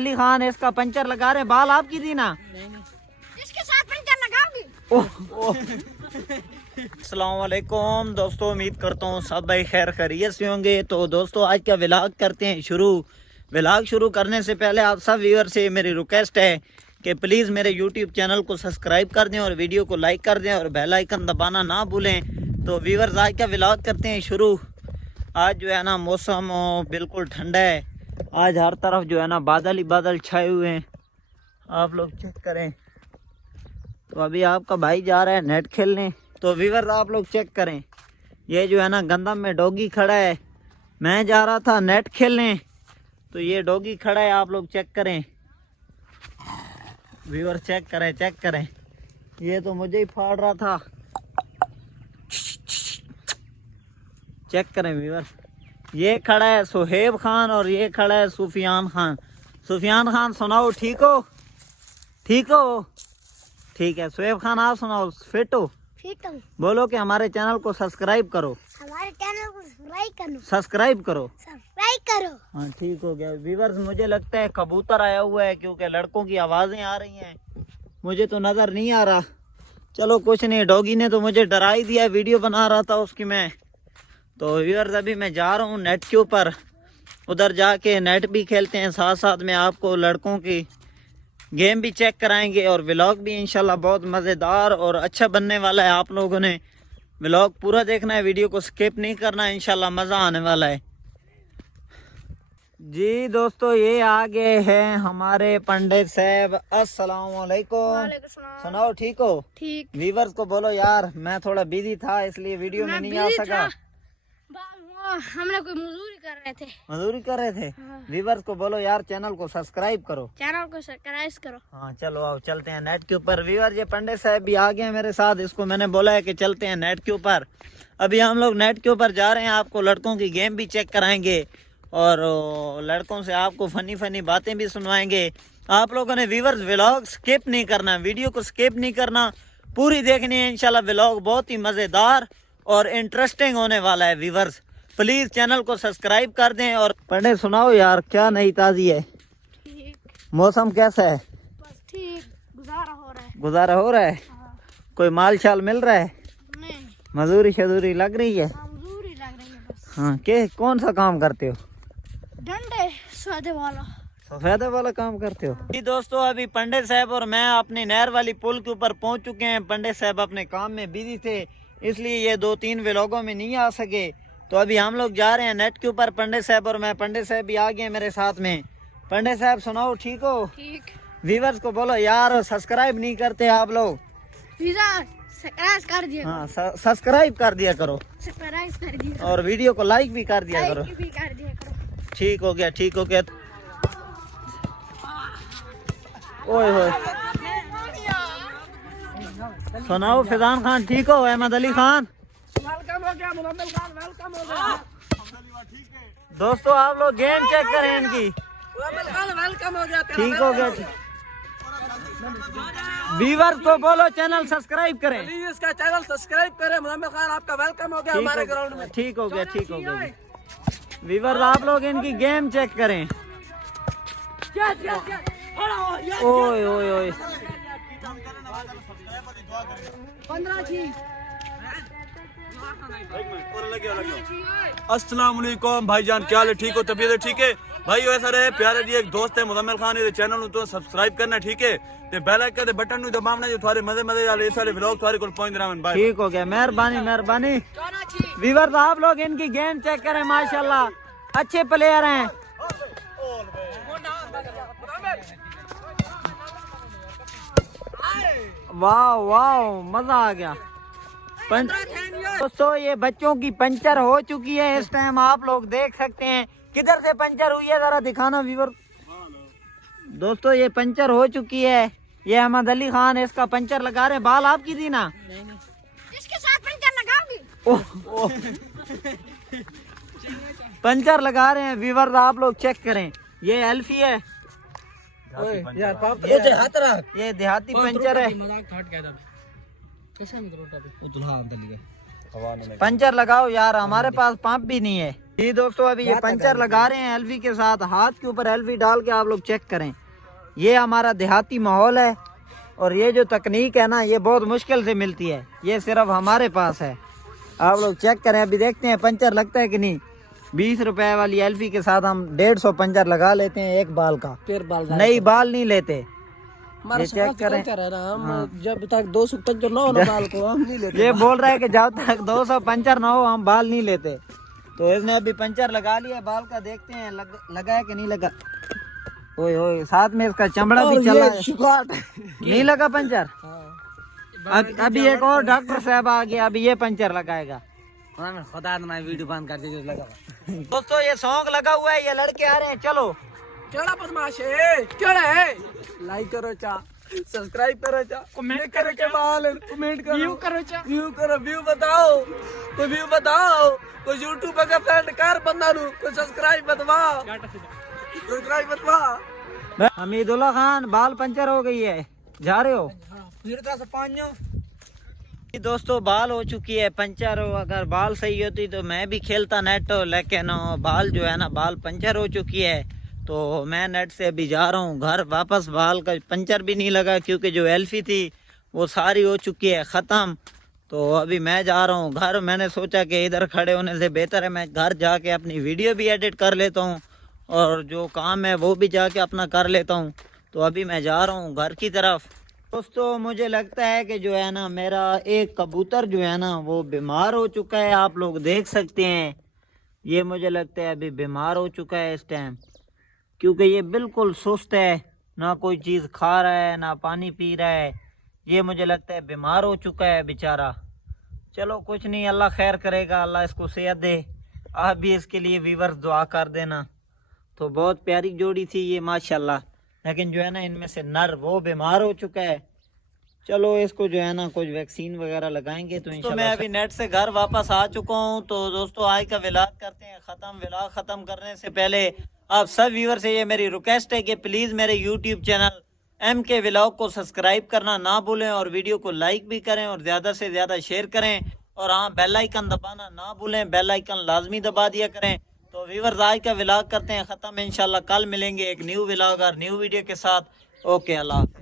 अली खान इसका पंचर लगा रहे, बाल आपकी थी ना? इसके साथ पंचर लगाओगी? अस्सलाम वालेकुम दोस्तों, उम्मीद करता हूँ सब भाई खैर खैरियत से होंगे। तो दोस्तों आज का व्लॉग करते हैं शुरू। व्लॉग शुरू करने से पहले आप सब व्यूअर से मेरी रिक्वेस्ट है कि प्लीज़ मेरे यूट्यूब चैनल को सब्सक्राइब कर दें और वीडियो को लाइक कर दें और बेल आइकन दबाना ना भूलें। तो व्यूअर्स आज का व्लॉग करते हैं शुरू। आज जो है ना मौसम बिल्कुल ठंडा है। आज हर तरफ जो है ना बादल ही बादल छाए हुए हैं, आप लोग चेक करें। तो अभी आपका भाई जा रहा है नेट खेलने। तो व्यूअर्स आप लोग चेक करें, ये जो है ना गंदम में डॉगी खड़ा है। मैं जा रहा था नेट खेलने तो ये डॉगी खड़ा है, आप लोग चेक करें। व्यूअर्स चेक करें, ये तो मुझे ही फाड़ रहा था। चेक करें व्यूअर्स, ये खड़ा है सुहेब खान और ये खड़ा है सुफियान खान। सुफियान खान सुनाओ, ठीक हो? ठीक है। सुहेब खान आप सुनाओ, फिट हो? फिट हूँ। बोलो कि हमारे चैनल को सब्सक्राइब करो। हमारे चैनल को सब्सक्राइब करो। हाँ, ठीक हो गया। व्यूअर्स मुझे लगता है कबूतर आया हुआ है क्योंकि लड़कों की आवाज़ें आ रही हैं, मुझे तो नज़र नहीं आ रहा। चलो कुछ नहीं, डॉगी ने तो मुझे डरा ही दिया, वीडियो बना रहा था उसकी मैं। तो व्यूअर्स अभी मैं जा रहा हूँ नेट के ऊपर, उधर जाके नेट भी खेलते हैं, साथ साथ में आपको लड़कों की गेम भी चेक कराएंगे और व्लॉग भी इंशाल्लाह बहुत मज़ेदार और अच्छा बनने वाला है। आप लोगों ने व्लॉग पूरा देखना है, वीडियो को स्किप नहीं करना है, इंशाल्लाह मज़ा आने वाला है। जी दोस्तों, ये आगे हैं हमारे पंडित साहब। अस्सलाम वालेकुम। सुनाओ, ठीक हो? ठीक। व्यूअर्स को बोलो यार मैं थोड़ा बिजी था इसलिए वीडियो में नहीं आ सका। हमने कोई मजदूरी कर रहे थे। हाँ। व्यूअर्स को बोलो यार चैनल को सब्सक्राइब करो। हाँ, चलो आओ चलते हैं नेट के ऊपर। व्यूअर्स ये पंडित साहब भी आ गए हैं मेरे साथ, इसको मैंने बोला है कि चलते हैं नेट के ऊपर। अभी हम लोग नेट के ऊपर जा रहे हैं, आपको लड़कों की गेम भी चेक कराएंगे और लड़कों से आपको फनी बातें भी सुनवाएंगे। आप लोगों ने व्यूअर्स व्लॉग स्किप नहीं करना, वीडियो को स्किप नहीं करना, पूरी देखनी है। इंशाल्लाह व्लॉग बहुत ही मज़ेदार और इंटरेस्टिंग होने वाला है। व्यूअर्स प्लीज चैनल को सब्सक्राइब कर दें। और पंडित सुनाओ यार क्या नई ताज़ी है? ठीक। मौसम कैसा है? बस ठीक, गुजारा हो रहा है। हाँ। कोई माल शाल मिल रहा है? नहीं। मजदूरी शजूरी लग रही है? हाँ, मजदूरी लग रही है बस। हाँ, के कौन सा काम करते हो? डंडे सौदे वाला। सफेदे वाला काम करते हो? जी दोस्तों, अभी पंडित साहब और मैं अपनी नहर वाली पुल के ऊपर पहुंच चुके हैं। पंडित साहब अपने काम में बिजी थे इसलिए ये 2-3 व्लॉगों में नहीं आ सके। तो अभी हम लोग जा रहे हैं नेट के ऊपर, पंडित साहब और मैं। पंडित साहब भी आ गए मेरे साथ में। पंडित साहब सुनाओ, ठीक हो? ठीक। व्यूअर्स को बोलो यार सब्सक्राइब नहीं करते आप लोग। सब्सक्राइब कर दिया। हाँ, सब्सक्राइब कर दिया करो और वीडियो को लाइक भी कर दिया करो। ठीक हो गया। ओए होए, सुनाओ फिजान खान, ठीक हो? अहमद अली खान वेलकम हो गया, मुजम्मिल खान वेलकम हो गया। दोस्तों आप लोग गेम चेक करें इनकी। मुजम्मिल खान वेलकम हो गया। ठीक हो गया। व्यूअर्स को बोलो चैनल सब्सक्राइब करें, प्लीज इसका चैनल सब्सक्राइब करें। मुजम्मिल खान आपका वेलकम हो गया हमारे ग्राउंड में। ठीक हो गया। व्यूअर्स आप लोग इनकी गेम चेक करें। ओए 15 अस्सलाम वालेकुम भाईजान, क्या हाल है? ठीक हो? तबीयत है? ठीक है भाई। वैसा रहे प्यारे जी, एक दोस्त है मुजम्मिल खान, ये चैनल तो सब्सक्राइब करना, ठीक है? ते बेल आइकन दे बटन नु दबावना जो थारे मजे वाले ये सारे व्लॉग थारे को पहुंच रहा है। ठीक हो गया, मेहरबानी। व्यूअर्स आप लोग इनकी गेम चेक करें, माशाल्लाह अच्छे प्लेयर हैं। वाह मजा आ गया। दोस्तों ये बच्चों की पंचर हो चुकी है इस टाइम, आप लोग देख सकते हैं। किधर से पंचर हुई है जरा दिखाना व्यूअर। दोस्तों ये पंचर हो चुकी है, ये अहमद अली खान इसका पंचर लगा रहे। बाल आपकी थी ना? इसके साथ पंचर लगाओगी? पंचर लगा रहे हैं व्यूअर, आप लोग चेक करें। ये एल्फी है, ये देहाती पंचर है। पंचर लगाओ यार, हमारे पास पंप भी नहीं है। जी दोस्तों, अभी ये पंचर लगा रहे हैं एल्फी के साथ। हाथ के ऊपर एल्फी डाल के आप लोग चेक करें। ये हमारा देहाती माहौल है और ये जो तकनीक है ना, ये बहुत मुश्किल से मिलती है। ये सिर्फ हमारे पास है। आप लोग चेक करें, अभी देखते हैं पंचर लगता है कि नहीं। 20 रुपए वाली एल्फी के साथ हम 150 पंचर लगा लेते हैं एक बाल का। फिर बाल नई बाल नहीं लेते। हमारा ये चेक करें। है ना, हम जब तक 200 पंचर ना हो ना बाल को हम नहीं लेते। ये बोल रहा है कि जब तक 200 पंचर ना हो हम बाल नहीं लेते। तो इसने अभी पंचर लगा लिया बाल का। देखते हैं लगा है कि नहीं लगा। ओए ओए, साथ में इसका चमड़ा भी चला है। नहीं लगा पंचर। अभी एक और डॉक्टर साहब आ गया, अभी ये पंचर लगाएगा। खुदा ना वीडियो बंद कर दीजिए लगा। दोस्तों ये सॉन्ग लगा हुआ है, ये लड़के आ रहे हैं। चलो केड़ा बदमाश है, केड़ा है। लाइक करो चा, सब्सक्राइब करो चा, कमेंट करो के बाल, कमेंट करो, व्यू करो चा, व्यू करो, व्यू बताओ तो व्यू बताओ। कोई यूट्यूब पे फ्रेंड कर बंदा नु, कोई सब्सक्राइब बतवा, सब्सक्राइब बतवा। हमीदुल्लाह खान, बाल पंचर हो गई है, जा रहे हो? फिर का पानियो दोस्तों बाल हो चुकी है पंचर। हो अगर बाल सही होती तो मैं भी खेलता नेट, लेकिन बाल जो है ना, बाल पंचर हो चुकी है। तो मैं नेट से अभी जा रहा हूँ घर वापस। बाल का पंचर भी नहीं लगा क्योंकि जो एल्फी थी वो सारी हो चुकी है ख़त्म। तो अभी मैं जा रहा हूँ घर। मैंने सोचा कि इधर खड़े होने से बेहतर है मैं घर जाके अपनी वीडियो भी एडिट कर लेता हूँ और जो काम है वो भी जाके अपना कर लेता हूँ। तो अभी मैं जा रहा हूँ घर की तरफ। दोस्तों मुझे लगता है कि जो है ना, मेरा एक कबूतर जो है ना वो बीमार हो चुका है। आप लोग देख सकते हैं, ये मुझे लगता है अभी बीमार हो चुका है इस टाइम, क्योंकि ये बिल्कुल सुस्त है, ना कोई चीज़ खा रहा है ना पानी पी रहा है। ये मुझे लगता है बीमार हो चुका है बेचारा। चलो कुछ नहीं, अल्लाह खैर करेगा, अल्लाह इसको सेहत दे। आप भी इसके लिए व्यूअर्स दुआ कर देना। तो बहुत प्यारी जोड़ी थी ये माशाल्लाह, लेकिन जो है ना इनमें से नर वो बीमार हो चुका है। चलो इसको जो है ना कुछ वैक्सीन वगैरह लगाएंगे तो इंशाल्लाह। मैं अभी नेट से घर वापस आ चुका हूँ। तो दोस्तों आज का व्लॉग करते हैं ख़त्म। व्लॉग ख़त्म करने से पहले आप सब व्यूअर से ये मेरी रिक्वेस्ट है कि प्लीज़ मेरे यूट्यूब चैनल MK व्लॉग को सब्सक्राइब करना ना भूलें और वीडियो को लाइक भी करें और ज़्यादा से ज़्यादा शेयर करें। और हाँ, बेल आइकन दबाना ना भूलें, बेल आइकन लाजमी दबा दिया करें। तो व्यूअर्स आज का व्लॉग करते हैं ख़त्म। इंशाल्लाह कल मिलेंगे एक न्यू व्लॉग और न्यू वीडियो के साथ। ओके, अल्लाह हाफ़िज़।